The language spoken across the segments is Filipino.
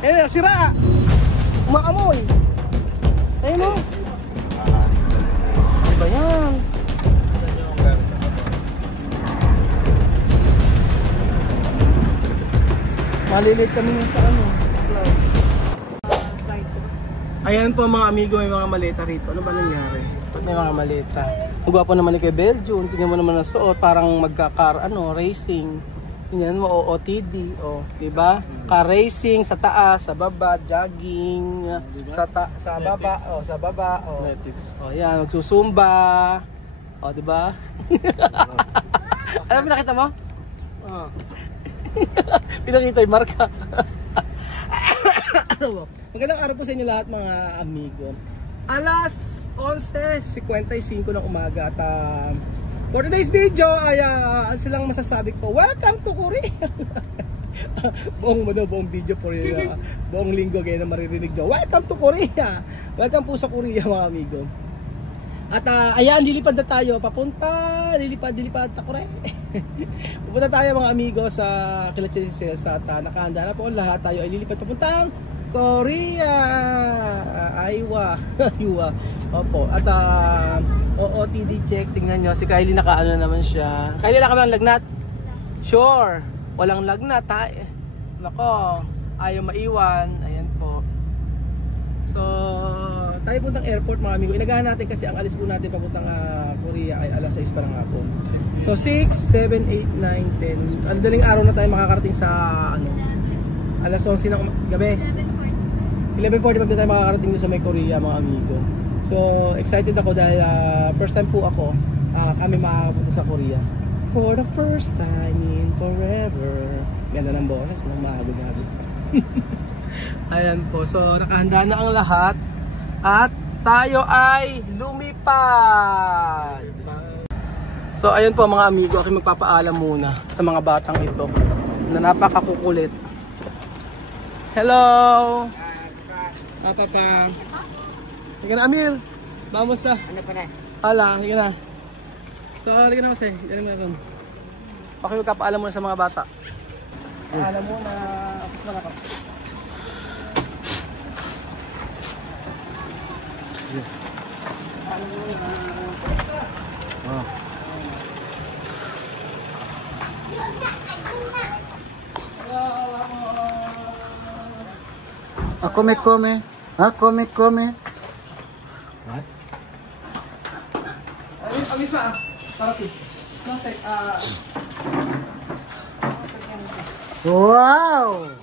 Eh, sira. Umaamoy. Ayun mo. Ano ba yan? Malilit kami sa ano. Ayan po mga amigo, may mga maleta rito. Ano ba nangyari? May mga maleta. Ang gwapo naman ni kay Belgium. Tingnan mo naman ang suot. Parang magka-car, racing. Yan mo, OOTD. O, diba? Car racing, sa taas, sa baba, jogging, sa baba, sa baba. O, yan, magsusumba. O, diba? Ano pinakita mo? Pinakita yung marka. Ano mo? Magandang araw po sa inyo lahat mga amigo. Alas 11:55 ng umaga at for today's video ay silang masasabi ko, welcome to Korea. buong video po rin, buong linggo kayo na maririnig nyo, welcome to Korea. Welcome po sa Korea mga amigo. At ayan, lilipad na tayo papunta, lilipad na Korea. Pupunta tayo mga amigo sa Kilachi Sales at nakahanda na po lahat. Tayo ay lilipad papuntang Korea. Aywa. Opo. At OOTD check. Tingnan nyo. Si Kylie nakaano naman siya. Kylie, wala ka bang lagnat? Sure. Walang lagnat ha. Nako. Ayaw maiwan. Ayan po. So, tayo puntang airport mga amigo. Inagahan natin kasi ang alis po natin papuntang Korea ay alas 6 pa ng hapon. So 6, 7, 8, 9, 10. Daling araw na tayo makakarating sa alas 11 ng gabi. 11:40 na tayo makakarating sa may Korea mga amigo. So excited ako dahil first time po ako kami makakapunta sa Korea. For the first time in forever. Ganda ng boses ng mahagod-hagod. Ayan po. So nakahanda na ang lahat. At tayo ay lumipad. So ayun po mga amigo, ako magpapaalam muna sa mga batang ito na napakakukulit. Hello! Papa. Higa na Amir. Vamos na. Ano pa na? Hala, higa na. So higa na kasi. Yan naman. Ako magpapaalam muna sa mga bata. Paalam muna. Apos na ako. Come. What? Alis ba? Parati. Wow!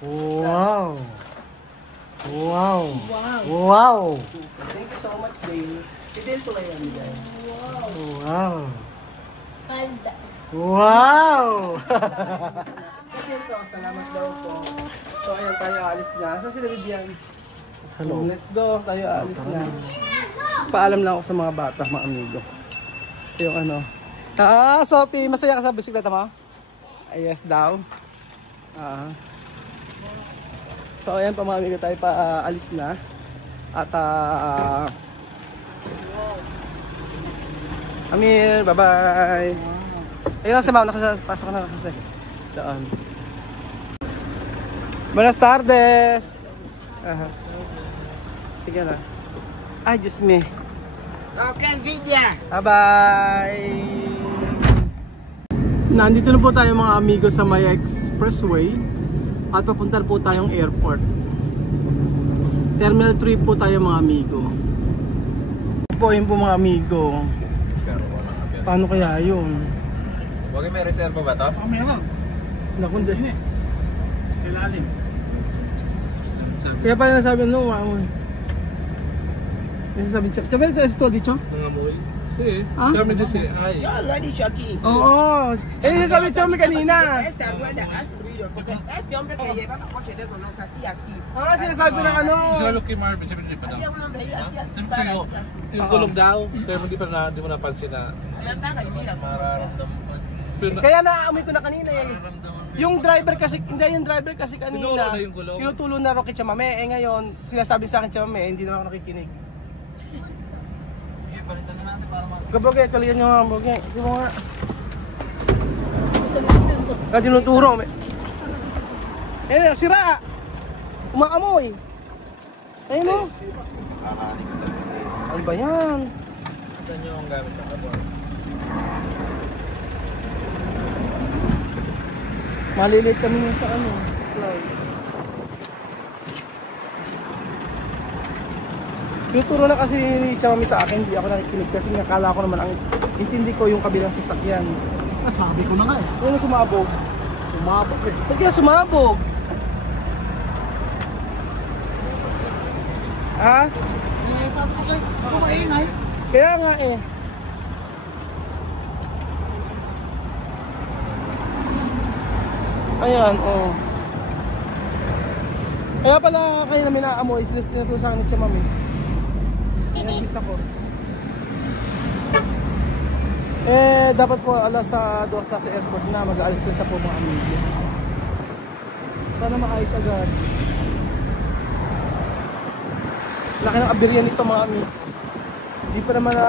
Wow! Wow! Wow! Thank you so much, Dale. Si Dale pala yan, guys. Wow! Wow! Salamat daw po. So ayan, tayo alis na. Saan sila Bibian? Sa loob. Let's go, tayo alis na. Paalam lang ako sa mga bata, mga amigo. Yung ano. Sophie, masaya ka sa bisikleta mo? Yes daw. So ayan pa mga amigo, tayo pa alis na. At Amir, bye-bye. Ayun lang si ma'am, nakapasok na kasi. Doon. Buenas tardes. Sige na. Ay, Diyos me. Okay, video. Bye-bye. Nandito na po tayo mga amigo sa May Expressway. At papunta po tayong airport. Terminal 3 po tayo mga amigo. Po yun po mga amigo. Paano kaya yun? Huwag may reserva ba ito? Meron. Nakundi. Kailalim. Kaya pala nasabi maamoy. Nasabi siya. Sabi ito dito? Nangamoy? Si. Ah? Kami din si Ay. You're already shocking. Oo. Nasabi siya kanina. Sinasabi ko ng ano. Sila Lucky Marvin, sabi hindi pa daw. Sabi sa'yo, yung gulong daw, sabi mo di mo napansin na mararamdaman. Kaya naamoy ko na kanina eh. Yung driver kasi, hindi yung driver kasi Tinulo kanina. na yung gulong. Tinutulo na Rocky Chamame. Eh ngayon, sinasabi sa akin Chamame, hindi naman ako nakikinig. Palitan na natin para Kabroge, kaliyan nyo nga, Broge. Di mo nga. Tinuturo. Eh, sira! Umaamoy! Ayun o! Ano ba yan? Saan yung gamit ng kapon? Malilit kami yung sa ano. Cloud. Tinuturo na kasi ni Chami sa akin, hindi ako nakikinig kasi nakala ko naman ang intindi ko yung kabilang sasakyan. Sabi ko na nga eh. Ano sumabog? Sumabog eh. Ba't kaya sumabog? Ha? Sabi ko sa'yo, ako maingay. Kaya nga eh. Ayan, oh. Kaya pala kayo namin naamoy, sinutusan ni Chami. Nag-miss ako. Eh, dapat po alas sa 2 na sa airport na, mag-aalis na sa po mga amigo. Sana maayos agad. Laki ng abiryan nito mga amigo. Hindi pa naman na...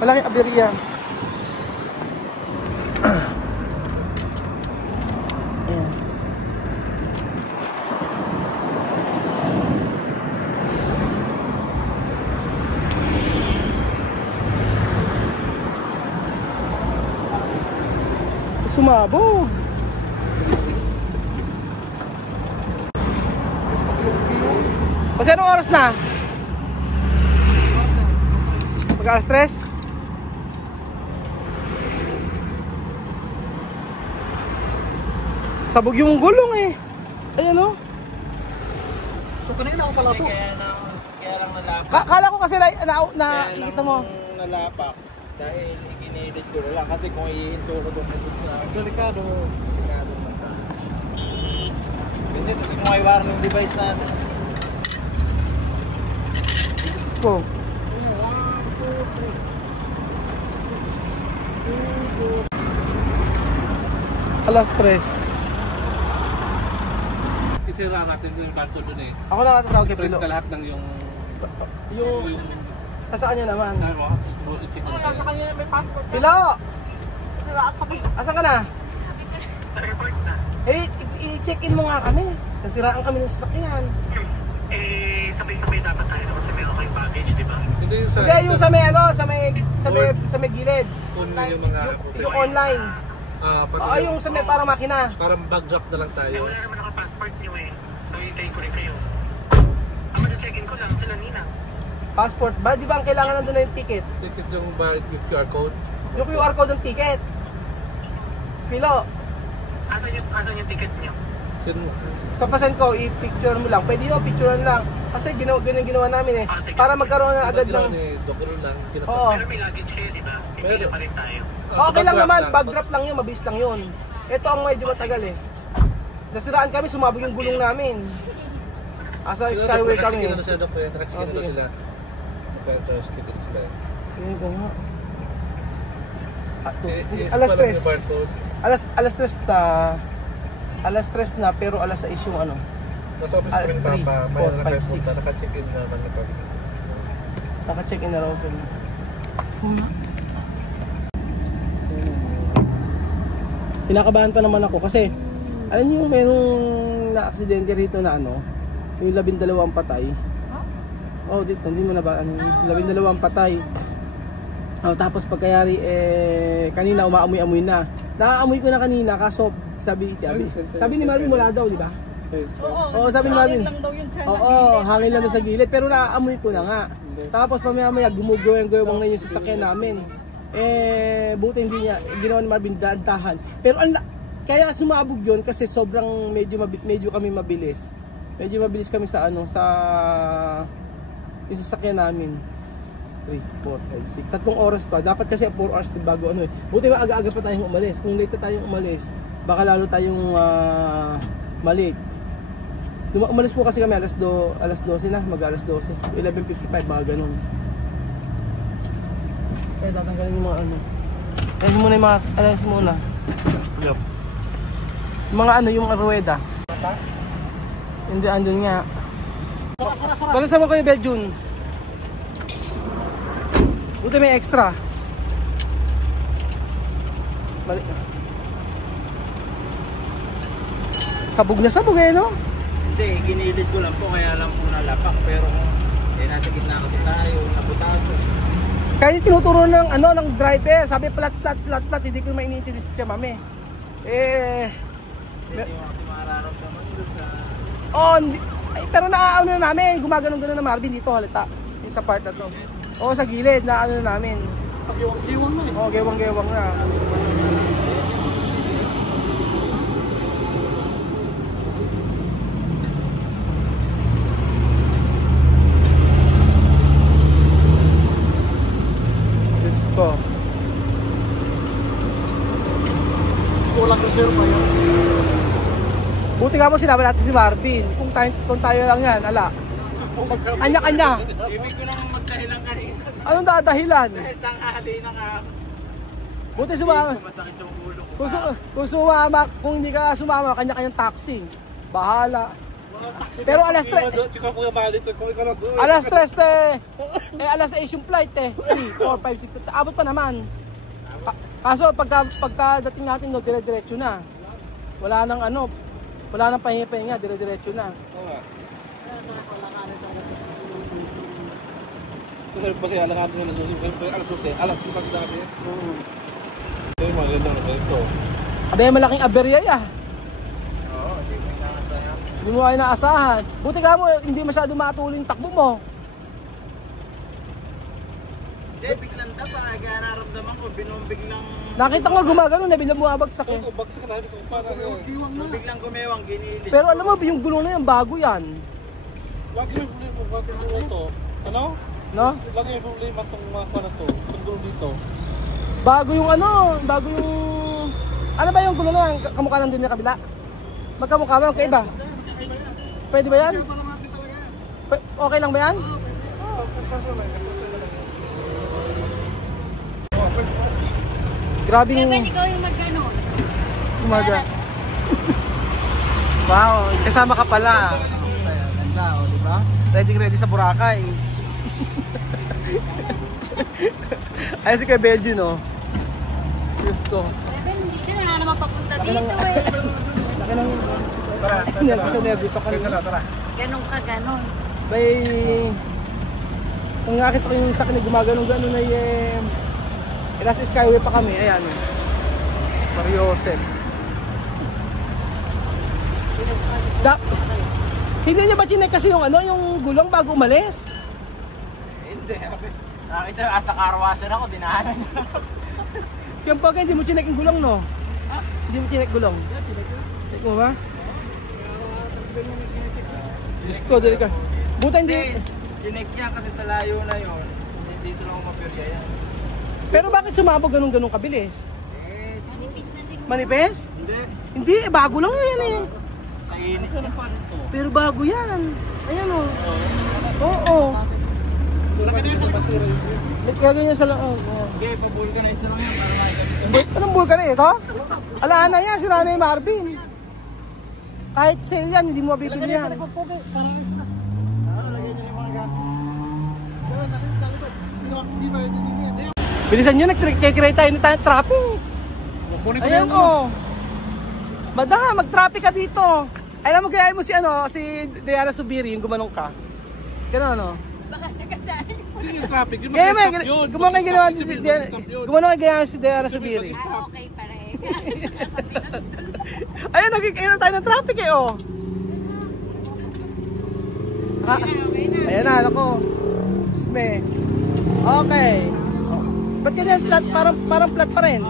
Malaking abiryan. Ayan. Sumabog. Kasi anong oras na? Mag-alas 3? Sabog yung gulong eh. Ayan o. So kanina ako pala to. Kaya lang nalapak. Kala ko kasi nakikita mo. Nalapak. Dahil iginilit ko na lang. Kasi kung ihinto ko doon sa Delikado. kasi kung may warning device natin. Ko. Alas 3. Itira natin yung kanto dun eh. Ako na katatawag kay Print Pilo. ka lahat ng yung... Yung... Kasaan niya naman? Ano? Pilo! Asan ka na? Eh, i-check-in mo nga kami. Nasiraan kami ng sasakyan. Eh, sabay-sabay dapat tayo kasi meron kayong baggage, di ba? Hindi yung sa... Hindi, yung sa may ano, sa may gilid. Online yung mga... Yung online. Oo, yung sa may parang makina. Parang bag drop na lang Eh, tayo. wala naman naka-passport niyo eh. So, hintayin ko rin kayo. Ang mag-check-in ko lang sila Nina. Passport ba? Di ba ang kailangan nandun na yung ticket? Ticket yung bayad with QR code. Yung QR code ng ticket. Pilo, Asan yung ticket niyo? sa pasen ko, i-picture mo lang. Pwede nyo, picturean lang. Kasi ginawa namin eh. Sige, Para sige. magkaroon na agad ng... Doktor lang. Oo. Pero may luggage kayo, di ba? Pipila pa rin tayo. Okay lang naman, bag drop lang yun, mabilis lang yun. Ito ang medyo matagal eh. Nasiraan kami, sumabog yung gulong namin. Asa Skyway kami. Nakachiki na sila doon. Nakachiki na sige. sila. Nakachiki na sila. Yun ko nga. Alas Alas 3. Alas 3 na, pero alas 6 yung ano. Nasa office Alas ko rin 3, papa. May 4, 5, nakapunta. 6. Nakacheck-in na naman na pag. Naka-check-in na raw sila. Kinakabahan pa naman ako kasi alam niyo merong na-aksidente rito na ano, yung 12 patay. Oh, dito hindi mo na ba ano, 12 patay. Oh, tapos pagkayari kanina umaamoy-amoy na. Naaamoy ko na kanina kaso sabi ni Marvin wala daw, di ba? Oo, sabi ni Marvin. Lang daw yung tiyan Oo, hangin lang doon sa gilid pero naaamoy ko na nga. Tapos pamaya-maya gumugoyang-goyang na yung sasakyan namin. Buti hindi niya ginawa ni Marvin dahan-dahan. Pero kaya sumabog 'yon kasi sobrang medyo kami mabilis. Medyo mabilis kami sa ano sa yung sasakyan namin. 3, 4, 5, 6. Tatlong oras pa. Dapat kasi 4 hours bago ano eh. Buti ba aga-aga pa tayong umalis. Kung late tayong umalis, baka lalo tayong malate. Umalis po kasi kami alas 12 na, mag-alas 12. 11:55 mga ganun. Tatanggalin yung mga ano. Ayun muna yung mga, ayun muna. Yung mga ano, yung ruweda. Hindi, andun nga. Balansa mo kayo, Beljun. Buti may extra. Sabog na sabog eh, no? Hindi, ginilid ko lang po, kaya lang po nalapak. Pero kung nasa gitna kasi tayo, nabutaso. Kaya tinuturo ng ng driver, sabi plat, hindi ko maintindihan siya mami. Hindi mo kasi mararamdaman doon sa... Pero naaano na namin, gumaganon-ganon na Marvin dito halata. Yung sa part na to. Sa gilid, naaano na namin. Pag-iwang na eh. Gewang-gewang na. Ko. Kulang reserve pa yun. Buti nga mo sinabi natin si Marvin. Kung tayo lang yan, ala. Kanya-kanya. Ibig ko naman magdahilan kanina. Anong dadahilan? Dahil tanghali na nga. Buti sumama. Masakit yung ulo ko. Kung hindi ka sumama, kanya-kanyang taxi. Bahala. Pero alas 3. Alas 3 alas 6 yung flight 3, 4, 5, 6. Abot pa naman. Kaso pagka dating natin dire-diretso na. Wala nang pahinga-pahinga, dire-diretso na. Kasi alam natin na alas 12 natin. Ay, maganda na ito. Abay, malaking aberya ya. Oo, hindi mo inaasahan. Hindi mo kayo naasahan. Buti ka mo, hindi masyado matuloy yung takbo mo. Hindi, biglang tapa. Kaya naramdaman ko, binumbig ng... Nakita ko nga gumagano na biglang bumabagsak eh. Bagsak na rin kung paano. Nung biglang gumewang, ginilid. Pero alam mo, yung gulong na yan, bago yan. Lagi may problema ito. Ano? No? Lagi may problema itong mga na to. Itong gulong dito. Bago yung ano ba yung gulong na yan? Kamukha lang din yung kabila? Magkamukha ba? Magkaiba? Pwede ba yan? Okay lang ba yan? Grabe yung... Ikaw yung mag-ganon. Umaga. Wow, kasama ka pala. Ganda, di ba? Ready sa Boracay. Ayun si kay Belgian, no? Diyos ko. Beben, hindi ka na naman papunta dito eh. Laki ng... Nervous ako. Tara. Ganon ka, ganon. Bay... Kung nakita ko yung sa akin gumagano-gano na nasa Skyway pa kami, ayan. Mariosep. Hindi niya ba chinek kasi yung yung gulong bago umalis? Hindi. Nakita yung asa karwasan ako, dinahanan. Sige po, hindi mo chinek yung gulong, no? Hindi mo chinek gulong? Check mo ba? Diyos ko, dali ka. Buta hindi... Chinek niya kasi sa layo na yun. Dito lang mapirya yan. Pero bakit sumabog ganun kabilis? Manipis na siguro. Manipes? Hindi. Hindi, bago lang yan eh. Sa init ko na pa rin to. Pero bago yan. Ayan o. Oo. Laki na yun sa basura. Kaya ganyan sa lang. Okay, pa-vulcanize na lang yan para makikita. Anong bulkan eh ito? Ala na yan, sira na yung Marvin. Kahit sale yan, hindi mo mabibili yan. Lagyan niyo yung mga gamit. Diba, sa likod. Di ba, hindi. Bilisan nyo, nag-create tayo na traffic. Kunin ko Ayan o. Mada, mag-traffic ka dito. Alam mo, kaya mo si Diana Subiri, yung gumanong ka. Gano'n ano? Baka sakasaan. Hindi yung traffic. Yung Kaya mag-stop yun. gumanong kay ginawa Ibig sabihin, Diana, mag-stop yun. gumanong kay ginawa si Diana Subiri. Okay, pare. Ayun, nagkikainan tayo ng traffic eh oh. Okay na. Ayan na, ako. Sme. Okay. Oh. Ba't ganyan flat? Parang flat pa rin.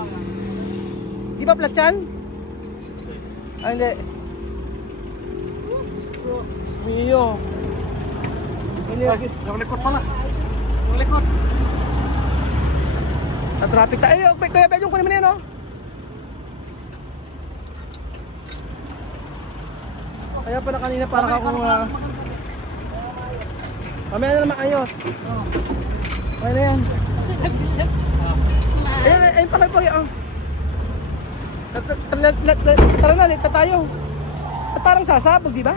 Di ba flat yan? Ah, hindi. Smio. Yung likod pala. Yung likod. Na-traffic tayo. Kaya pwede yung kunin mo na yan, oh. Kaya pala kanina parang akong mamaya na naman ayos. Okay na yan. Ayun pa kayo. Tara na, late na tayo. Parang sasabog, di ba?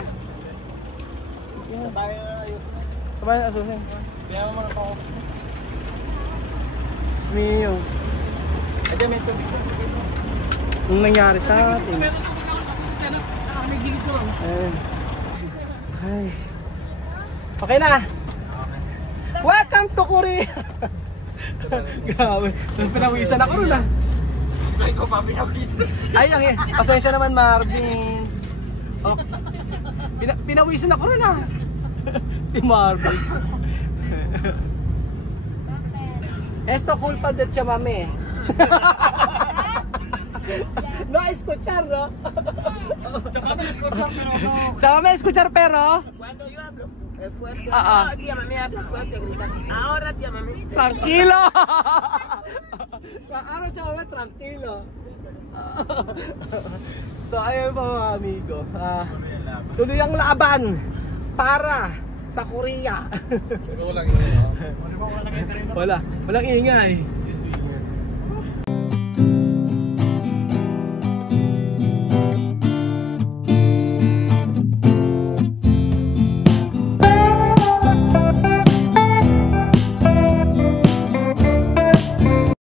Sabay na asusin. Kaya mo na pa-office mo. Smio. Ay, may tubig. Anong nangyari sa atin? may gilid ko lang. Ayan. Ay. Okay na. Welcome to Korea. Grabe. Pinawisan ako ron ah. Spray ko pa pinawisan. Ay, pasensya naman Marvin. Oh. Pinawisan ako ron ah. Si Marvin. Esto culpa de chamame. No escuchar, no? Chamame escuchar pero. Cuando yo hablo es fuerte. Ah, ah. Tía mami habla fuerte, grita. Ahora tía mami. Tranquilo. Ano chamame, tranquilo. So ayun po mga amigo. Tuloy ang laban para sa Korea. Walang ingay. Walang ingay.